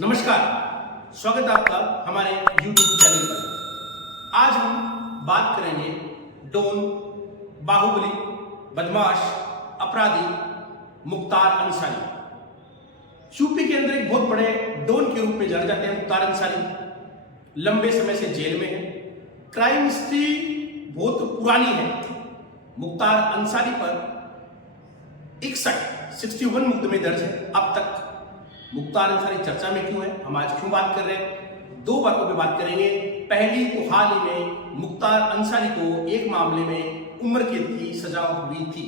नमस्कार, स्वागत है आपका हमारे YouTube चैनल पर। आज हम बात करेंगे डॉन, बाहुबली, बदमाश, अपराधी मुख्तार अंसारी। यूपी के अंदर एक बहुत बड़े डॉन के रूप में जाने जाते हैं मुख्तार अंसारी। लंबे समय से जेल में है। क्राइम हिस्ट्री बहुत पुरानी है। मुख्तार अंसारी पर 61 मुकदमे दर्ज है अब तक। मुख्तार अंसारी चर्चा में क्यों है, हम आज क्यों बात कर रहे हैं, दो बातों पे बात करेंगे। पहली तो हाल ही में मुख्तार अंसारी को एक मामले में उम्र कैद की सजा हुई थी,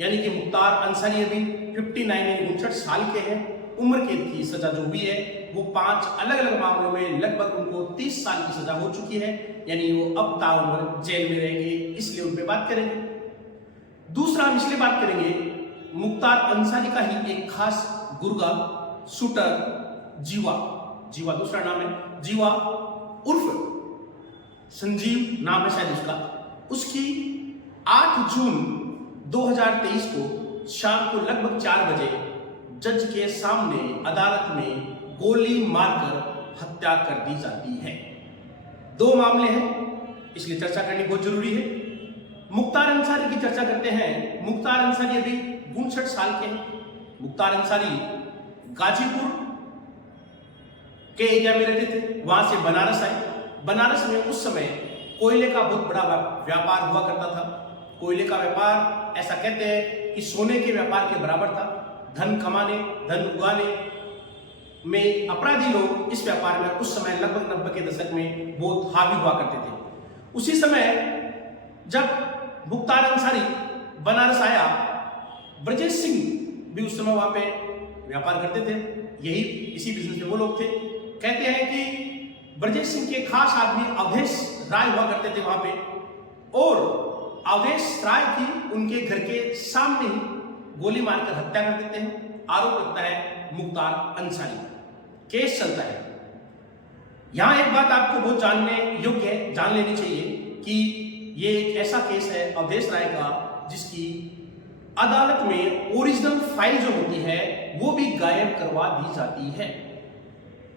यानी कि मुख्तार अंसारी अभी 59 साल के हैं। उम्र कैद की सजा जो हुई है वो 5 अलग अलग मामलों में लगभग उनको 30 साल की सजा हो चुकी है, यानी वो अब ताउम्र जेल में रहेंगे, इसलिए उन पर बात करेंगे। दूसरा हम इसलिए बात करेंगे, मुख्तार अंसारी का ही एक खास गुर्गा शूटर जीवा दूसरा नाम है, जीवा उर्फ संजीव नाम है शायद उसकी 8 जून 2023 को शाम को लगभग 4 बजे जज के सामने अदालत में गोली मारकर हत्या कर दी जाती है। 2 मामले हैं, इसलिए चर्चा करनी बहुत जरूरी है। मुख्तार अंसारी की चर्चा करते हैं। मुख्तार अंसारी अभी 59 साल के हैं। मुख्तार अंसारी गाजीपुर के एरिया में रहते थे, वहां से बनारस आए। बनारस में उस समय कोयले का बहुत बड़ा व्यापार हुआ करता था। कोयले का व्यापार ऐसा कहते हैं कि सोने के व्यापार के बराबर था। धन कमाने, धन उगाने में अपराधी लोग इस व्यापार में उस समय लगभग 90 के दशक में बहुत हावी हुआ करते थे। उसी समय जब मुख्तार अंसारी बनारस आया, ब्रजेश सिंह भी उस समय वहां पे व्यापार करते थे, यही इसी बिजनेस में वो लोग थे। कहते हैं कि ब्रजेश सिंह के खास आदमी अवधेश राय हुआ करते थे वहां पे, और अवधेश राय की उनके घर के सामने ही गोली मारकर हत्या कर देते हैं। आरोप लगता है मुख्तार अंसारी। केस चलता है। यहां एक बात आपको बहुत जानने योग्य है, जान लेनी चाहिए कि ये एक ऐसा केस है अवधेश राय का जिसकी अदालत में ओरिजिनल फाइल जो होती है वो भी गायब करवा दी जाती है।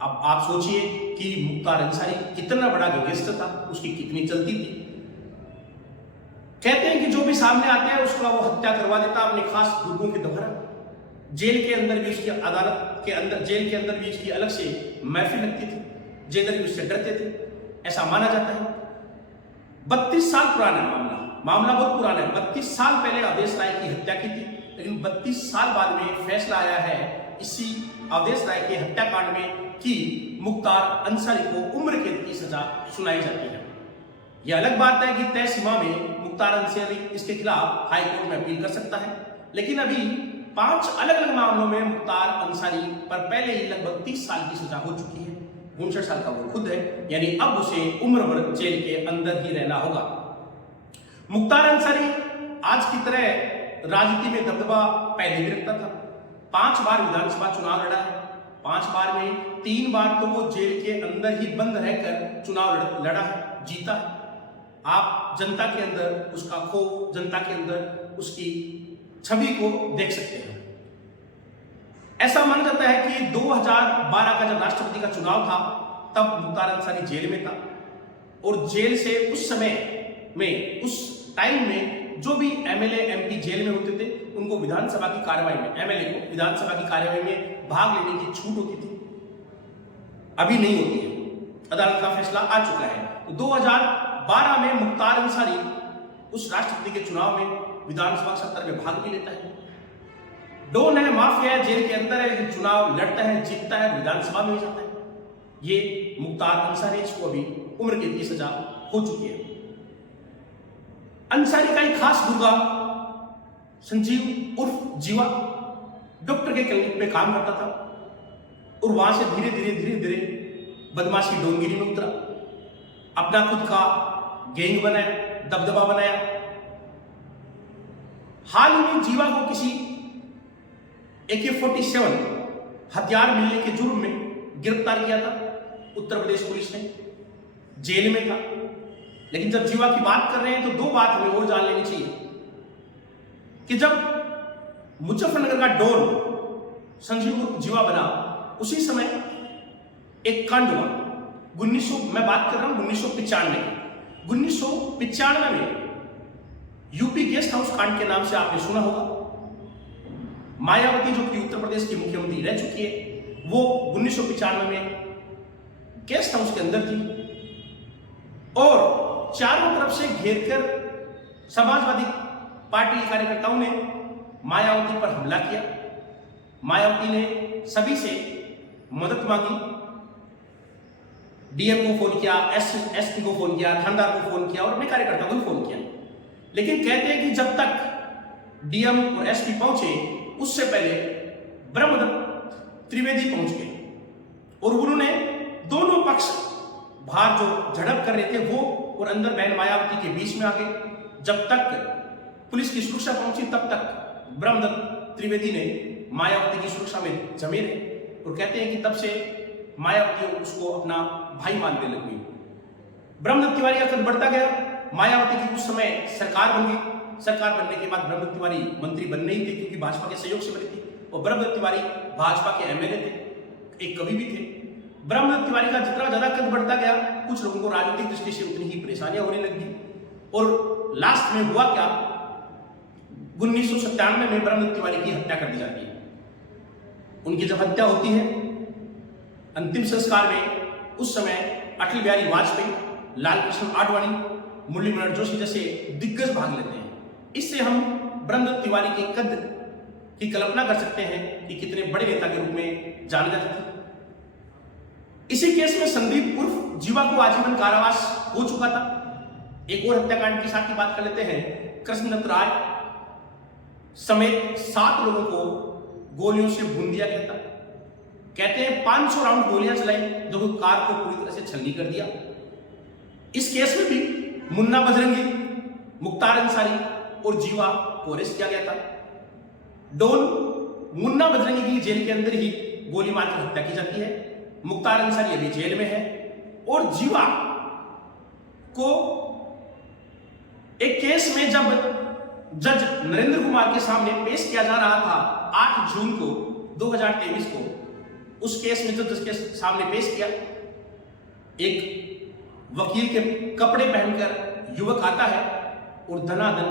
अब आप सोचिए कि मुख्तार अंसारी कितना बड़ा गैंगस्टर था, उसकी कितनी चलती थी। कहते हैं कि जो भी सामने आते हैं उसका वो हत्या करवा देता अपने खास गुर्गों के द्वारा। जेल के अंदर भी उसकी अदालत के अंदर, जेल के अंदर भी उसकी अलग से महफिल लगती थी। जेलर भी उससे डरते थे, ऐसा माना जाता है। 32 साल पुराना मामला बहुत पुराना है। 32 साल पहले अवधेश राय की हत्या की थी, लेकिन 32 साल बाद में फैसला आया है इसी अवधेश राय के हत्याकांड में कि मुख्तार अंसारी को उम्र कैद की सजा सुनाई जाती है। यह अलग बात है कि तय सीमा में मुख्तार अंसारी इसके खिलाफ हाई कोर्ट में अपील कर सकता है, लेकिन अभी 5 अलग अलग मामलों में मुख्तार अंसारी पर पहले ही लगभग 30 साल की सजा हो चुकी है। 59 साल का वो खुद है, यानी अब उसे उम्र भर जेल के अंदर ही रहना होगा। मुख्तार अंसारी आज की तरह राजनीति में दबदबा पहले भी रखता था। 5 बार विधानसभा चुनाव लड़ा है। 5 बार में 3 बार तो वो जेल के अंदर ही बंद रहकर चुनाव लड़ा है, जीता है। आप जनता के अंदर उसका खौफ, जनता के अंदर उसकी छवि को देख सकते हैं। ऐसा माना जाता है कि 2012 का जब राष्ट्रपति का चुनाव था तब मुख्तार अंसारी जेल में था, और जेल से उस समय में, उस टाइम में जो भी एमएलए एमपी जेल में होते थे उनको विधानसभा की कार्यवाही में, एमएलए को विधानसभा की कार्यवाही में भाग लेने की छूट होती थी। अभी नहीं होती है, अदालत का फैसला आ चुका है। तो 2012 में मुख्तार अंसारी उस राष्ट्रपति के चुनाव में विधानसभा सत्र में भाग भी लेता है। डॉन है, माफिया है, जेल के अंदर है, लेकिन चुनाव लड़ता है, जीतता है, विधानसभा में जाता है। ये मुख्तार अंसारी, इसको अभी उम्र कैद की सजा हो चुकी है। अंसारी का एक खास गुर्गा संजीव उर्फ जीवा डॉक्टर के क्लिनिक पे काम करता था, और वहां से धीरे धीरे बदमाशी डोंगिरी में उतरा। अपना खुद का गैंग बनाया, दबदबा बनाया। हाल ही में जीवा को किसी AK-47 हथियार मिलने के जुर्म में गिरफ्तार किया था उत्तर प्रदेश पुलिस ने। जेल में था। लेकिन जब जीवा की बात कर रहे हैं तो 2 बात हमें और जान लेनी चाहिए कि जब मुजफ्फरनगर का डॉन संजीव जीवा बना, उसी समय एक कांड हुआ 1900, मैं बात कर रहा हूं 1995 की। 1995 में यूपी गेस्ट हाउस कांड के नाम से आपने सुना होगा। मायावती जो कि उत्तर प्रदेश की मुख्यमंत्री रह चुकी है, वो 1995 में गेस्ट हाउस के अंदर थी और चारों तरफ से घेरकर समाजवादी पार्टी के कार्यकर्ताओं ने मायावती पर हमला किया। मायावती ने सभी से मदद मांगी, डीएम को फोन किया, एसपी को फोन किया, थानेदार को फोन किया और अपने कार्यकर्ताओं को फोन किया। लेकिन कहते हैं कि जब तक डीएम और एसपी पहुंचे उससे पहले ब्रह्मदत्त त्रिवेदी पहुंच गए और उन्होंने दोनों पक्ष बाहर जो झड़प कर रहे थे वो और अंदर बहन मायावती के बीच में आ गए। जब तक पुलिस की सुरक्षा पहुंची तब तक ब्रह्मदत्त त्रिवेदी ने मायावती की सुरक्षा में जमे रहे और कहते हैं कि तब से मायावती उसको अपना भाई मानने लग गई। ब्रह्मदत्त तिवारी का कद बढ़ता गया। मायावती की उस समय सरकार बन गई। सरकार बनने के बाद ब्रह्मदत्त तिवारी मंत्री बन नहीं थे क्योंकि भाजपा के सहयोग से बनी थी और ब्रह्मदत्त तिवारी भाजपा के एमएलए थे, एक कवि भी थे। ब्रह्मदत्त तिवारी का जितना ज्यादा कद बढ़ता गया कुछ लोगों को राजनीतिक दृष्टि से उतनी ही परेशानियां होने लगी और लास्ट में हुआ क्या, 1997 में ब्रह्मदत्त तिवारी की हत्या कर दी जाती है। उनकी जब हत्या होती है अंतिम संस्कार में उस समय अटल बिहारी वाजपेयी, लालकृष्ण आडवाणी, मुरली मनोहर जोशी जैसे दिग्गज भाग लेते हैं। इससे हम ब्रह्मदत्त तिवारी के कद की कल्पना कर सकते हैं कि कितने बड़े नेता के रूप में जाने जाते थे। इसी केस में संदीप उर्फ जीवा को आजीवन कारावास हो चुका था। एक और हत्याकांड के साथ की बात कर लेते हैं। कृष्णदत्त राय समेत 7 लोगों को गोलियों से भून दिया गया था। कहते हैं 500 राउंड गोलियां चलाई जो कार को पूरी तरह से छलनी कर दिया। इस केस में भी मुन्ना बजरंगी, मुख्तार अंसारी और जीवा को अरेस्ट किया गया था। डोन मुन्ना बजरंगी की जेल के अंदर ही गोली मारकर हत्या की जाती है। मुख्तार अंसारी अभी जेल में है और जीवा को एक केस में जब जज नरेंद्र कुमार के सामने पेश किया जा रहा था 8 जून को 2023 को, उस केस में जो जज के सामने पेश किया, एक वकील के कपड़े पहनकर युवक आता है और धनाधन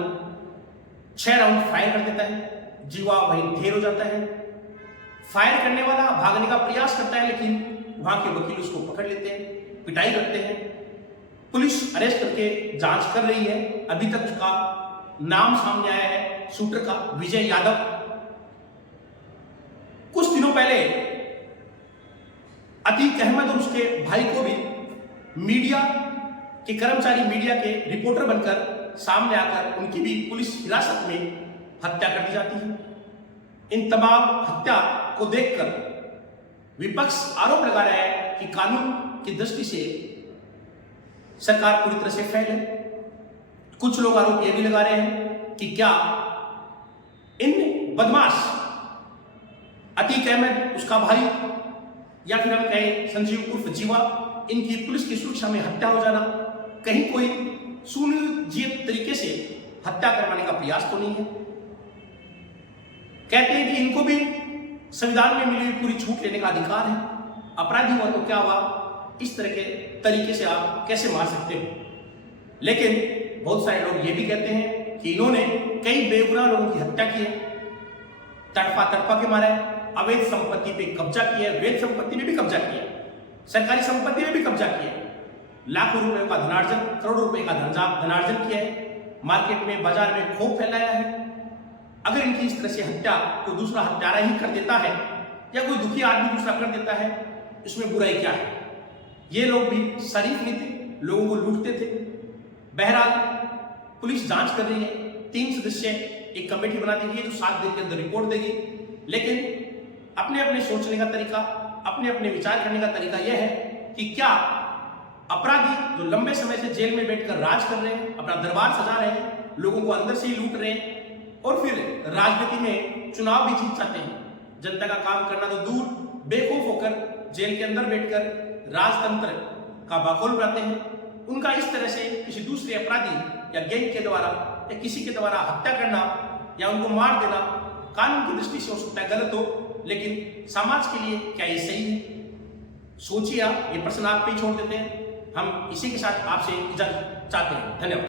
6 राउंड फायर कर देता है। जीवा वहीं ढेर हो जाता है। फायर करने वाला भागने का प्रयास करता है लेकिन वहां के वकील उसको पकड़ लेते हैं, पिटाई करते हैं। पुलिस अरेस्ट करके जांच कर रही है। अभी तक उसका नाम सामने आया है शूटर का, विजय यादव। कुछ दिनों पहले अतीक अहमद और उसके भाई को भी मीडिया के कर्मचारी, मीडिया के रिपोर्टर बनकर सामने आकर उनकी भी पुलिस हिरासत में हत्या कर दी जाती है। इन तमाम हत्या को देखकर विपक्ष आरोप लगा रहा है कि कानून की दृष्टि से सरकार पूरी तरह से फेल है। कुछ लोग आरोप यह भी लगा रहे हैं कि क्या इन बदमाश अतीक अहमद, उसका भाई, या फिर हम कहें संजीव उर्फ जीवा, इनकी पुलिस की सुरक्षा में हत्या हो जाना कहीं कोई सुनियोजित तरीके से हत्या करवाने का प्रयास तो नहीं है। कहते हैं कि इनको भी संविधान में मिली हुई पूरी छूट लेने का अधिकार है। अपराधी हुआ तो क्या हुआ, इस तरह के तरीके से आप कैसे मार सकते हो। लेकिन बहुत सारे लोग ये भी कहते हैं कि इन्होंने कई बेगुनाह लोगों की हत्या की है, तड़पा तड़पा के मारा है, अवैध संपत्ति पे कब्जा किया है, वैध संपत्ति में भी कब्जा किया है, सरकारी संपत्ति में भी कब्जा किया है, लाखों रुपए का धनार्जन, करोड़ों रुपए का धनार्जन किया है, मार्केट में, बाजार में खौफ फैलाया है। अगर इनकी इस तरह से हत्या कोई दूसरा हत्यारा ही कर देता है या कोई दुखी आदमी दूसरा कर देता है, इसमें बुराई क्या है। ये लोग भी शरीफ नहीं थे, लोगों को लूटते थे। बहरहाल पुलिस जांच कर रही है। 3 सदस्य एक कमेटी बना दी गई है जो 7 दिन के अंदर रिपोर्ट देगी। लेकिन अपने अपने सोचने का तरीका, अपने अपने विचार करने का तरीका यह है कि क्या अपराधी जो लंबे समय से जेल में बैठकर राज कर रहे हैं, अपना दरबार सजा रहे हैं, लोगों को अंदर से ही लूट रहे हैं और फिर राजनीति में चुनाव भी जीत चाहते हैं, जनता का काम करना तो दूर, बेखौफ होकर जेल के अंदर बैठकर राजतंत्र का बाखोल बनाते हैं, उनका इस तरह से किसी दूसरे अपराधी या गैंग के द्वारा या किसी के द्वारा हत्या करना या उनको मार देना कानून की दृष्टि से हो सकता है गलत हो, लेकिन समाज के लिए क्या ये सही है? सोचिए आप, ये प्रश्न आप पे ही छोड़ देते हैं। हम इसी के साथ आपसे इजाजत चाहते हैं। धन्यवाद।